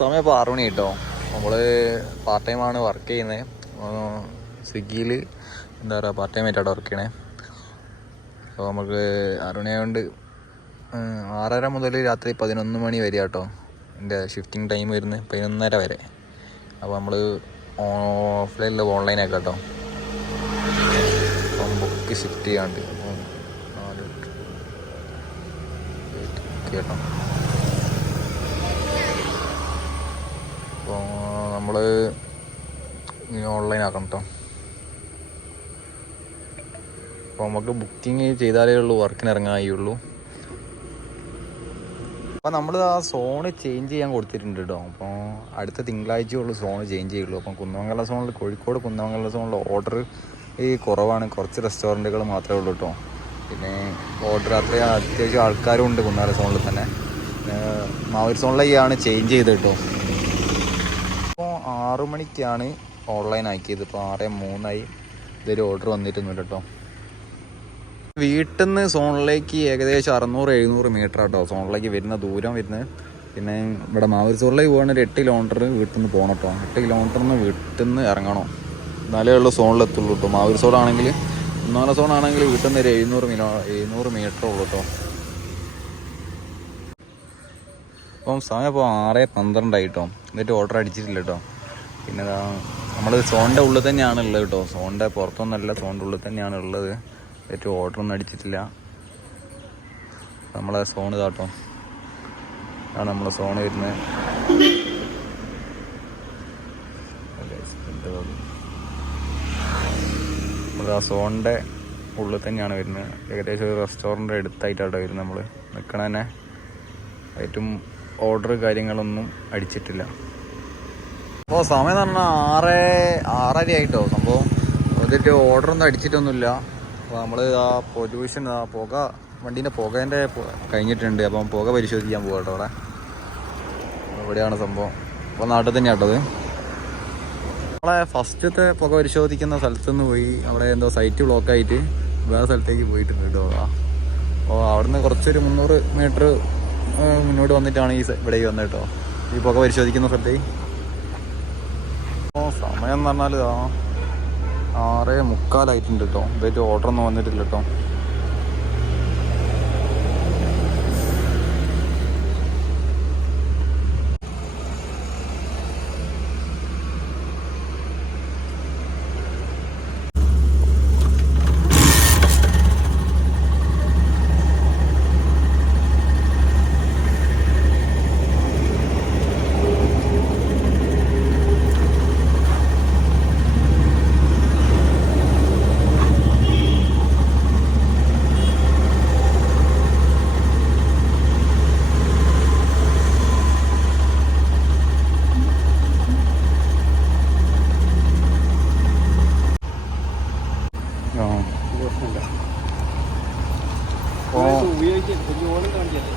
സമയം ഇപ്പോൾ 6 മണി കേട്ടോ. നമ്മൾ പാർട്ട് ടൈമാണ് വർക്ക് ചെയ്യുന്നത്. സ്വിഗ്ഗിയിൽ എന്താ പറയുക, പാർട്ട് ടൈം ആയിട്ടാണ് വർക്ക് ചെയ്യണേ. അപ്പോൾ നമുക്ക് 6 മണിയായതുകൊണ്ട് 6:30 മുതൽ രാത്രി 11 മണി വരെ കേട്ടോ എൻ്റെ ഷിഫ്റ്റിംഗ് ടൈം വരുന്നത്, 11:30 വരെ. അപ്പോൾ നമ്മൾ ഓഫ്ലൈനിൽ ഓൺലൈനാക്കാം കേട്ടോ. അപ്പം ബുക്ക് ഷിഫ്റ്റ് ചെയ്യാണ്ട് കേട്ടോ. അപ്പോൾ നമ്മൾ ഓൺലൈൻ ആക്കണം കേട്ടോ. അപ്പോൾ നമുക്ക് ബുക്കിങ് ചെയ്താലേ ഉള്ളൂ വർക്കിന് ഇറങ്ങാനുള്ളൂ. അപ്പോൾ നമ്മൾ ആ സോണ് ചേഞ്ച് ചെയ്യാൻ കൊടുത്തിട്ടുണ്ട് കേട്ടോ. അപ്പോൾ അടുത്ത തിങ്കളാഴ്ചയുള്ളൂ സോണ് ചേഞ്ച് ചെയ്യുള്ളൂ. അപ്പം കുന്നമംഗലം സോണിൽ, കോഴിക്കോട് കുന്നമംഗലം സോണിൽ ഓർഡർ കുറവാണ്. കുറച്ച് റെസ്റ്റോറൻറ്റുകൾ മാത്രമേ ഉള്ളൂ കേട്ടോ. പിന്നെ ഓർഡർ അത്യാവശ്യം ആൾക്കാരും ഉണ്ട് കുന്നമംഗലം സോണിൽ തന്നെ. മാവൂർ സോണിലേക്കാണ് ചേഞ്ച് ചെയ്ത് കേട്ടോ. അപ്പോൾ 6 മണിക്കാണ് ഓൺലൈൻ ആക്കിയത്. ഇപ്പോൾ 6:03 ഇതൊരു ഓർഡർ വന്നിട്ടൊന്നുമില്ല കേട്ടോ. വീട്ടിൽ നിന്ന് സോണിലേക്ക് ഏകദേശം 600-700 മീറ്റർ കേട്ടോ സോണിലേക്ക് വരുന്ന ദൂരം വരുന്നത്. പിന്നെ ഇവിടെ മാവൂർ സോണിലേക്ക് പോകണമെങ്കിൽ 8 കിലോമീറ്റർ വീട്ടിൽ നിന്ന് പോകണം കേട്ടോ. 8 കിലോമീറ്ററിന് വീട്ടിൽ നിന്ന് ഇറങ്ങണം, എന്നാലേ ഉള്ളൂ സോണിലെത്തുള്ളൂ കേട്ടോ. മാവൂർ സോണാണെങ്കിൽ, കുന്നമംഗലം സോണാണെങ്കിൽ വീട്ടിൽ നിന്ന് ഒരു 700 മീറ്റർ ഉള്ളൂ കേട്ടോ. അപ്പം സമയം ഇപ്പോൾ 6:12 ആയിട്ടോ. എന്നിട്ട് ഓർഡർ അടിച്ചിട്ടില്ല കേട്ടോ. പിന്നെ നമ്മൾ സോണിൻ്റെ ഉള്ളിൽ തന്നെയാണ് ഉള്ളത് കേട്ടോ. സോണിൻ്റെ പുറത്തൊന്നുമല്ല, സോണിൻ്റെ ഉള്ളിൽ തന്നെയാണ് ഉള്ളത്. ഏറ്റവും ഓർഡറൊന്നും അടിച്ചിട്ടില്ല. നമ്മളെ സോണ് കേട്ടോ, ആണ് നമ്മളെ സോണ് വരുന്നത്. നമ്മൾ ആ സോണിൻ്റെ ഉള്ളിൽ തന്നെയാണ് വരുന്നത്. ഏകദേശം ഒരു റെസ്റ്റോറൻറ്റ് അടുത്തായിട്ടാട്ടോ വരുന്നത്. നമ്മൾ നിൽക്കണ തന്നെ ഏറ്റവും ഓർഡർ കാര്യങ്ങളൊന്നും അടിച്ചിട്ടില്ല. അപ്പോൾ സമയം എന്ന് പറഞ്ഞാൽ 6:30 ആയിട്ടോ സംഭവം. അതിട്ട് ഓർഡറൊന്നും അടിച്ചിട്ടൊന്നുമില്ല. അപ്പോൾ നമ്മൾ ആ പൊല്യൂഷൻ, ആ പുക, വണ്ടീൻ്റെ പുകേൻ്റെ കഴിഞ്ഞിട്ടുണ്ട്. അപ്പം പുക പരിശോധിക്കാൻ പോകാം കേട്ടോ. അവിടെ ഇവിടെയാണ് സംഭവം. അപ്പോൾ നാട്ടിൽ തന്നെയാണ് കേട്ടത്. നമ്മളെ ഫസ്റ്റത്തെ പുക പരിശോധിക്കുന്ന സ്ഥലത്തുനിന്ന് പോയി അവിടെ എന്തോ സൈറ്റ് ബ്ലോക്കായിട്ട് വേറെ സ്ഥലത്തേക്ക് പോയിട്ടുണ്ട് കേട്ടോ. അപ്പോൾ അവിടുന്ന് കുറച്ചൊരു 300 മീറ്റർ മുന്നോട്ട് വന്നിട്ടാണ് ഈ ഇവിടേക്ക് വന്നത് കേട്ടോ, ഈ പുക പരിശോധിക്കുന്ന സ്ഥലത്തേക്ക്. അപ്പോൾ സമയം എന്ന് പറഞ്ഞാൽ 6:45 ആയിട്ടുണ്ട് കേട്ടോ. ഇതായിട്ട് ഓർഡറൊന്നും വന്നിട്ടില്ല കേട്ടോ.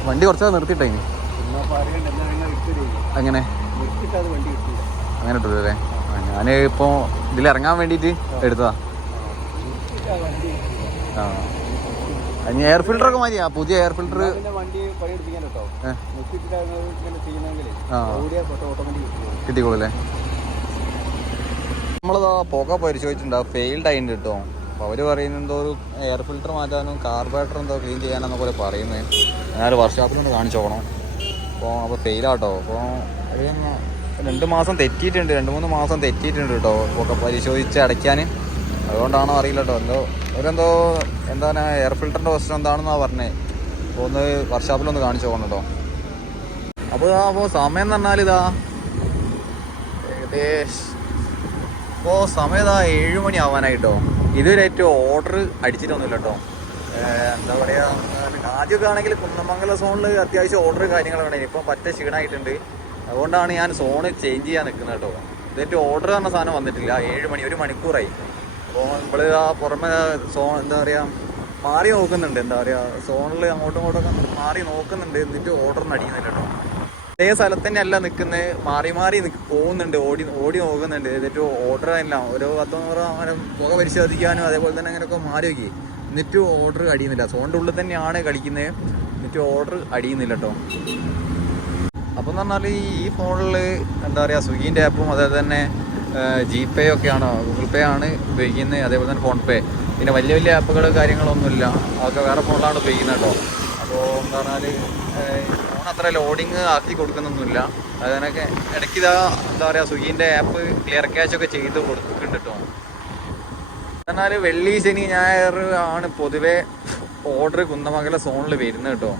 വണ്ടി കുറച്ചാൽ നിർത്തിയിട്ടേ അങ്ങനെ അങ്ങനെ ഇട്ടല്ലേ. ഞാൻ ഇപ്പോൾ ഇതിലിറങ്ങാൻ വേണ്ടിയിട്ട് എടുത്തതാ. ഇനി എയർ ഫിൽറ്ററൊക്കെ മതിയാ, പുതിയ എയർ ഫിൽറ്റർ കിട്ടിക്കോളൂല്ലേ. നമ്മളിതാ പുക പരിശോധിച്ചിട്ടുണ്ട്, ഫെയിൽഡ് ആയിട്ടുണ്ട് കേട്ടോ. അപ്പോൾ അവർ പറയുന്നത് എന്തോ ഒരു എയർ ഫിൽറ്റർ മാറ്റാനും കാർബറേറ്റർ എന്തോ ക്ലീൻ ചെയ്യാനെന്നോ പോലെ പറയുന്നത്. ഞാനൊരു വർക്ക്ഷോപ്പിലൊന്ന് കാണിച്ചു നോക്കണം. അപ്പോൾ ഫെയിലാട്ടോ. അപ്പോൾ ഒരു 2 മാസം തെറ്റിയിട്ടുണ്ട്, 2-3 മാസം തെറ്റിയിട്ടുണ്ട് കേട്ടോ പുക പരിശോധിച്ച് അടയ്ക്കാൻ. അതുകൊണ്ടാണോ അറിയില്ല കേട്ടോ. അവരെന്തോ എന്താണ് എയർ ഫിൽറ്ററിൻ്റെ പ്രശ്നം എന്താണെന്നാണ് പറഞ്ഞത്. അപ്പോൾ ഒന്ന് വർക്ക്ഷോപ്പിലൊന്ന് കാണിച്ചു നോക്കണം കേട്ടോ. അപ്പോൾ സമയം എന്ന് പറഞ്ഞാൽ ഇതാ ഏകദേശം ഇപ്പോൾ സമയം ഇതാ 7 മണി ആവാനായിട്ടോ. ഇതുവരെയായിട്ട് ഓർഡർ അടിച്ചിട്ടൊന്നുമില്ല കേട്ടോ. എന്താ പറയുക, ആദ്യമൊക്കെ ആണെങ്കിൽ കുന്നമംഗലം സോണിൽ അത്യാവശ്യം ഓർഡർ കാര്യങ്ങളാണ്. ഇപ്പം പറ്റ ക്ഷീണമായിട്ടുണ്ട്. അതുകൊണ്ടാണ് ഞാൻ സോണ് ചേഞ്ച് ചെയ്യാൻ നിൽക്കുന്നത് കേട്ടോ. ഇതായിട്ട് ഓർഡർ പറഞ്ഞ സാധനം വന്നിട്ടില്ല. 7 മണി, 1 മണിക്കൂറായി. അപ്പോൾ നമ്മൾ ആ പുറമെ എന്താ പറയുക മാറി നോക്കുന്നുണ്ട്. എന്താ പറയുക സോണിൽ അങ്ങോട്ടും ഇങ്ങോട്ടൊക്കെ മാറി നോക്കുന്നുണ്ട്. എന്നിട്ട് ഓർഡറൊന്നും അടിക്കുന്നില്ല കേട്ടോ. അതേ സ്ഥലത്ത് തന്നെയല്ല നിൽക്കുന്നത്, മാറി പോകുന്നുണ്ട്, ഓടി നോക്കുന്നുണ്ട്. എന്നിട്ട് ഓർഡർ ആയില്ല. ഓരോ 10-100 അങ്ങനെ പുക പരിശോധിക്കാനും അതേപോലെ തന്നെ അങ്ങനെയൊക്കെ മാറി നോക്കി. എന്നിട്ട് ഓർഡർ അടിയുന്നില്ല. സോണിൻ്റെ ഉള്ളിൽ തന്നെയാണ് കളിക്കുന്നത്, എന്നിട്ട് ഓർഡർ അടിയുന്നില്ല കേട്ടോ. അപ്പം എന്ന് പറഞ്ഞാൽ ഈ ഫോണിൽ എന്താ പറയുക സ്വിഗ്ഗീൻ്റെ ആപ്പും അതേപോലെ തന്നെ GPay ഒക്കെയാണ്, ഗൂഗിൾ പേ ആണ് ഉപയോഗിക്കുന്നത്, അതേപോലെ തന്നെ ഫോൺ പേ. പിന്നെ വലിയ വലിയ ആപ്പുകൾ കാര്യങ്ങളൊന്നുമില്ല, അതൊക്കെ വേറെ ഫോണിലാണ് ഉപയോഗിക്കുന്നത് കേട്ടോ. അപ്പോൾ എന്താ പറഞ്ഞാൽ ഫോൺ അത്ര ലോഡിങ് ആക്കി കൊടുക്കുന്നൊന്നുമില്ല. അതിനൊക്കെ ഇടയ്ക്ക് എന്താ പറയുക സ്വിഗ്ഗീൻ്റെ ആപ്പ് ക്ലിയർ ക്യാഷ് ഒക്കെ ചെയ്ത് കൊടുക്കുന്നുണ്ട് കേട്ടോ. എന്നാൽ വെള്ളി ശനി ഞായർ ആണ് പൊതുവെ ഓർഡർ കുന്നമംഗലം സോണിൽ വരുന്നത് കേട്ടോ.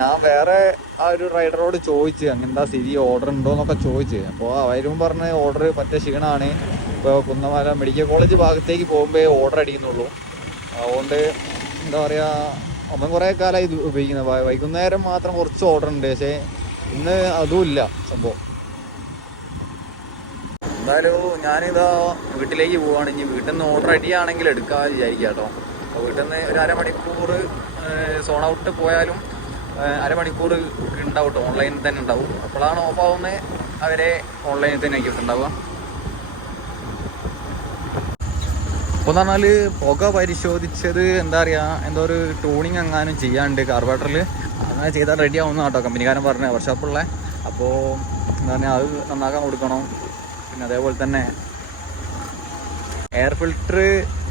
ഞാൻ വേറെ ആ ഒരു റൈഡറോട് ചോദിച്ചു അങ്ങനെന്താ സ്ഥിതി, ഓർഡർ ഉണ്ടോ എന്നൊക്കെ ചോദിച്ചു. അപ്പോൾ അവരും പറഞ്ഞ് ഓർഡർ പറ്റ ക്ഷീണമാണ്, ഇപ്പോൾ കുന്നമംഗലം മെഡിക്കൽ കോളേജ് ഭാഗത്തേക്ക് പോകുമ്പോൾ ഓർഡർ അടിക്കുന്നുള്ളൂ. അതുകൊണ്ട് എന്താ പറയുക അവൻ കുറേ കാലമായി ഇത് ഉപയോഗിക്കുന്നത്. വൈകുന്നേരം മാത്രം കുറച്ച് ഓർഡർ ഉണ്ട്, പക്ഷേ ഇന്ന് അതുമില്ല സംഭവം. എന്തായാലും ഞാനിതാ വീട്ടിലേക്ക് പോവുകയാണ്. ഇനി വീട്ടിൽ നിന്ന് ഓർഡർ അടിയാണെങ്കിൽ എടുക്കാമെന്ന് വിചാരിക്കുക കേട്ടോ. അപ്പോൾ വീട്ടിൽ നിന്ന് ഒരു അരമണിക്കൂർ സോൺ ഔട്ട് പോയാലും അരമണിക്കൂർ ഉണ്ടാവും കേട്ടോ, ഓൺലൈനിൽ തന്നെ ഉണ്ടാവും. അപ്പോഴാണ് ഓഫ് ആവുന്നത്, അവരെ ഓൺലൈനിൽ തന്നെ ആക്കിയിട്ട് ഉണ്ടാവുക. അപ്പോൾ എന്ന് പറഞ്ഞാൽ പുക പരിശോധിച്ചത് എന്താ പറയുക, എന്തോ ഒരു ട്യൂണിങ് എങ്ങാനും ചെയ്യാണ്ട് കാർബറേറ്ററിൽ, അങ്ങനെ ചെയ്താൽ റെഡി ആവുന്ന കേട്ടോ കമ്പനിക്കാരൻ പറഞ്ഞ വർക്ക്ഷോപ്പുള്ള. അപ്പോൾ എന്താ പറയുക അത് നന്നാക്കാൻ കൊടുക്കണം. പിന്നെ അതേപോലെ തന്നെ എയർ ഫിൽറ്റർ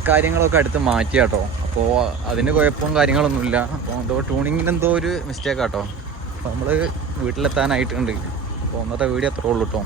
കാര്യങ്ങളൊക്കെ അടുത്ത് മാറ്റി കേട്ടോ. അപ്പോൾ അതിന് കുഴപ്പവും കാര്യങ്ങളൊന്നുമില്ല. അപ്പോൾ എന്തോ ട്യൂണിങ്ങിന് എന്തോ ഒരു മിസ്റ്റേക്ക് കേട്ടോ. അപ്പോൾ നമ്മൾ വീട്ടിലെത്താനായിട്ടുണ്ട്. അപ്പോൾ ഒന്നത്തെ വീഡിയോ അത്രേ ഉള്ളൂ കേട്ടോ.